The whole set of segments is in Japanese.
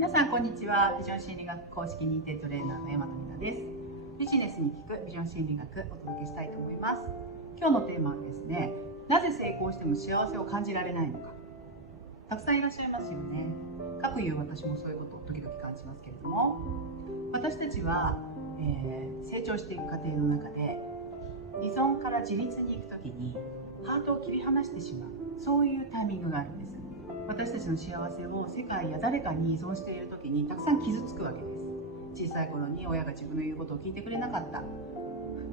皆さんこんにちは。ビジョン心理学公式認定トレーナーの山野美奈です。ビジネスに聞くビジョン心理学をお届けしたいと思います。今日のテーマはですね、なぜ成功しても幸せを感じられないのか。たくさんいらっしゃいますよね。かくいう私もそういうことを時々感じますけれども、私たちは、成長していく過程の中で依存から自立に行くときにハートを切り離してしまう、そういうタイミングがあるんです。私たちの幸せを世界や誰かに依存している時にたくさん傷つくわけです。小さい頃に親が自分の言うことを聞いてくれなかった、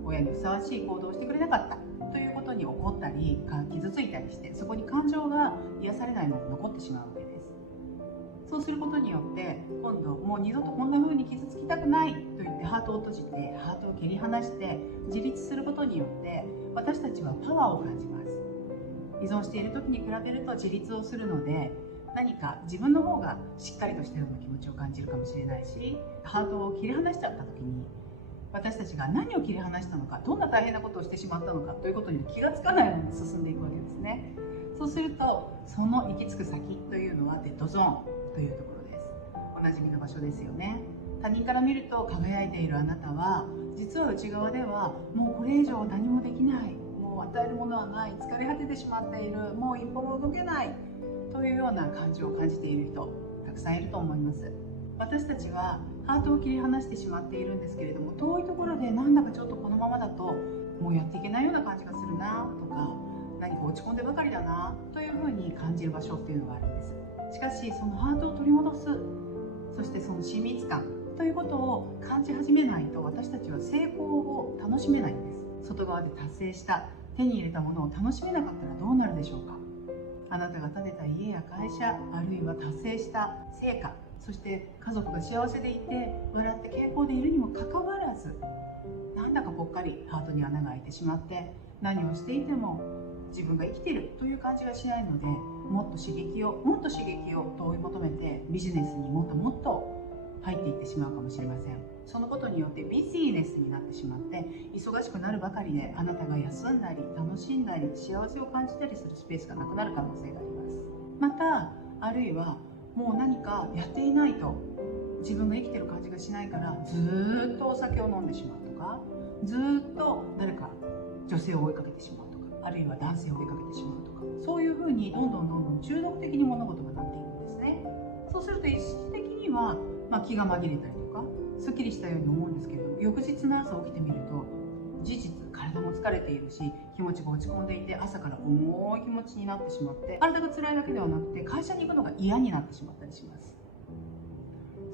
親にふさわしい行動をしてくれなかったということに怒ったり傷ついたりして、そこに感情が癒されないまま残ってしまうわけです。そうすることによって今度もう二度とこんな風に傷つきたくないと言ってハートを閉じてハートを切り離して自立することによって私たちはパワーを感じます。依存している時に比べると自立をするので、何か自分の方がしっかりとしたような気持ちを感じるかもしれないし、ハートを切り離しちゃった時に私たちが何を切り離したのか、どんな大変なことをしてしまったのかということに気がつかないまま進んでいくわけですね。そうするとその行き着く先というのはデッドゾーンというところです。おなじみの場所ですよね。他人から見ると輝いているあなたは、実は内側ではもうこれ以上何もできない、与えるものはない、疲れ果ててしまっている、もう一歩も動けないというような感情を感じている人たくさんいると思います。私たちはハートを切り離してしまっているんですけれども、遠いところでなんだかちょっとこのままだともうやっていけないような感じがするなとか、何か落ち込んでばかりだなというふうに感じる場所っていうのがあるんです。しかしそのハートを取り戻す、そしてその親密感ということを感じ始めないと、私たちは成功を楽しめないんです。外側で達成した手に入れたものを楽しめなかったらどうなるでしょうか。あなたが建てた家や会社、あるいは達成した成果、そして家族が幸せでいて笑って健康でいるにもかかわらず、なんだかぽっかりハートに穴が開いてしまって、何をしていても自分が生きているという感じがしないので、もっと刺激をと追い求めてビジネスにもっともっと入っていってしまうかもしれません。そのことによってビジネスになってしまって忙しくなるばかりで、あなたが休んだり楽しんだり幸せを感じたりするスペースがなくなる可能性があります。またあるいはもう何かやっていないと自分が生きてる感じがしないから、ずっとお酒を飲んでしまうとか、ずっと誰か女性を追いかけてしまうとか、あるいは男性を追いかけてしまうとか、そういうふうにどんどん中毒的に物事がなっているんですね。そうすると一時的には気が紛れたりとかすっきりしたように思うんですけど、翌日の朝起きてみると事実体も疲れているし、気持ちが落ち込んでいて朝から重い気持ちになってしまって、体が辛いだけではなくて会社に行くのが嫌になってしまったりします。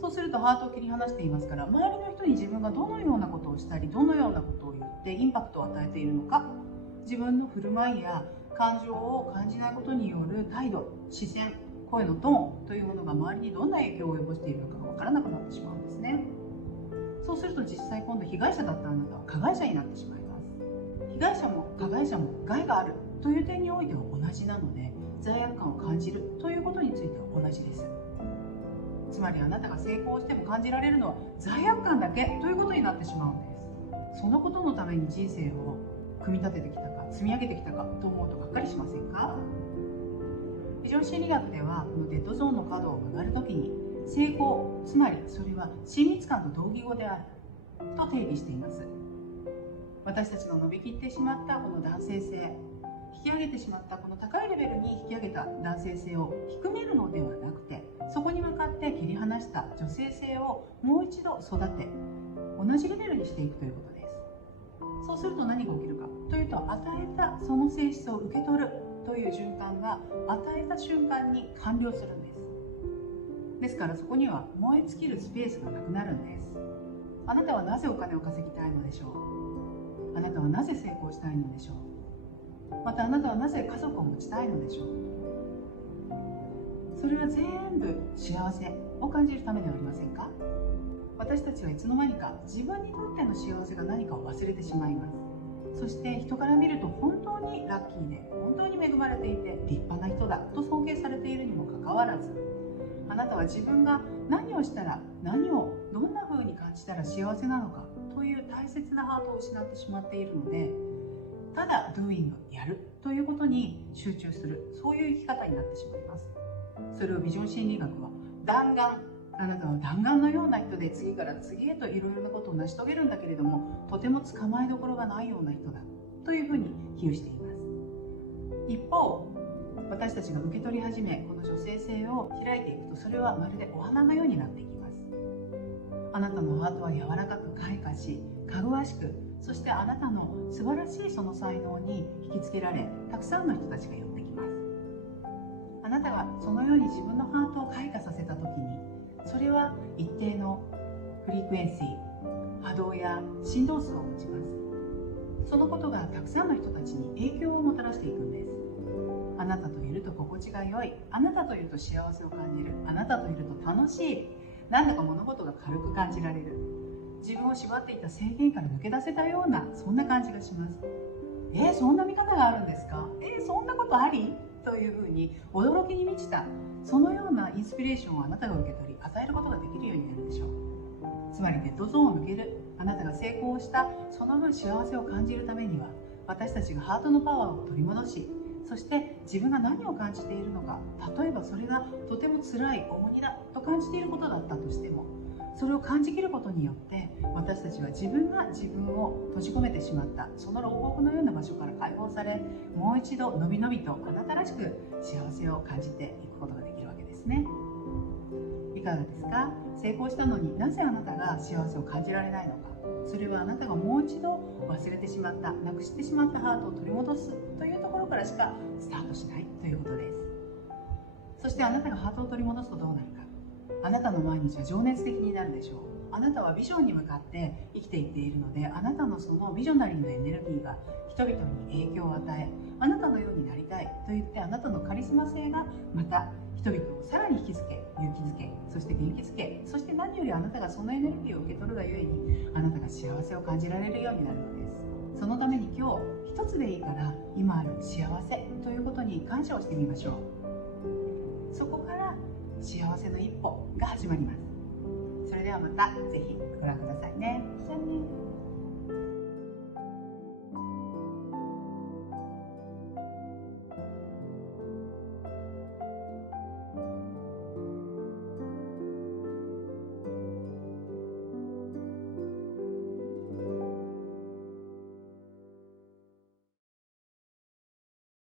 そうするとハートを切り離していますから、周りの人に自分がどのようなことをしたりどのようなことを言ってインパクトを与えているのか、自分の振る舞いや感情を感じないことによる態度、視線、声のトーンというものが周りにどんな影響を及ぼしているのかが分からなくなってしまうんですね。そうすると実際今度被害者だったあなたは加害者になってしまいます。被害者も加害者も害があるという点においては同じなので、罪悪感を感じるということについては同じです。つまりあなたが成功しても感じられるのは罪悪感だけということになってしまうんです。そのことのために人生を組み立ててきたか積み上げてきたかと思うとがっかりしませんか。ビジョン心理学ではこのデッドゾーンの角を曲がるときに成功、つまりそれは親密感の同義語であると定義しています。私たちの伸びきってしまったこの男性性、引き上げてしまったこの高いレベルに引き上げた男性性を低めるのではなくて、そこに向かって切り離した女性性をもう一度育て同じレベルにしていくということです。そうすると何が起きるかというと、与えたその性質を受け取るという循環が与えた瞬間に完了するんです。ですからそこには燃え尽きるスペースがなくなるんです。あなたはなぜお金を稼ぎたいのでしょう。あなたはなぜ成功したいのでしょう。またあなたはなぜ家族を持ちたいのでしょう。それは全部幸せを感じるためではありませんか。私たちはいつの間にか自分にとっての幸せが何かを忘れてしまいます。そして人から見ると本当にラッキーで本当に恵まれていて立派な人だと尊敬されているにもかかわらず、あなたは自分が何をしたら何をどんな風に感じたら幸せなのかという大切なハートを失ってしまっているので、ただ doing やるということに集中する、そういう生き方になってしまいます。それをビジョン心理学は弾丸あなたは弾丸のような人で次から次へといろいろなことを成し遂げるんだけれども、とても捕まえどころがないような人だというふうに比喩しています。一方、私たちが受け取り始め、この女性性を開いていくと、それはまるでお花のようになっていきます。あなたのハートは柔らかく開花し、かぐわしく、そしてあなたの素晴らしいその才能に引きつけられ、たくさんの人たちが寄ってきます。あなたがそのように自分のハートを開花させた時に、それは一定のフリークエンシー、波動や振動数を持ちます。そのことがたくさんの人たちに影響をもたらしていくんです。あなたといると心地が良い、あなたといると幸せを感じる、あなたといると楽しい、なんだか物事が軽く感じられる、自分を縛っていた制限から抜け出せたような、そんな感じがします。そんな見方があるんですか？そんなことあり？というふうに驚きに満ちた、そのようなインスピレーションをあなたが受け取り、与えることができるようになるでしょう。つまりデッドゾーンを抜ける、あなたが成功したその分幸せを感じるためには、私たちがハートのパワーを取り戻し、そして自分が何を感じているのか、例えばそれがとても辛い、重荷だと感じていることだったとしても、それを感じきることによって、私たちは自分が自分を閉じ込めてしまったその牢獄のような場所から解放され、もう一度のびのびとあなたらしく幸せを感じていくことができるわけですね。いかがですか？成功したのになぜあなたが幸せを感じられないのか。それはあなたがもう一度忘れてしまった、なくしてしまったハートを取り戻すというところからしかスタートしないということです。そしてあなたがハートを取り戻すとどうなるか。あなたの毎日は情熱的になるでしょう。あなたはビジョンに向かって生きていっているので、あなたのそのビジョナリーのエネルギーが人々に影響を与え、あなたのようになりたいと言って、あなたのカリスマ性がまた人々をさらに引きつけ、勇気づけ、そして元気づけ、そして何よりあなたがそのエネルギーを受け取るがゆえに、あなたが幸せを感じられるようになるのです。そのために今日一つでいいから今ある幸せということに感謝をしてみましょう。そこから幸せの一歩が始まります。それではまたぜひご覧くださいね。じゃあね。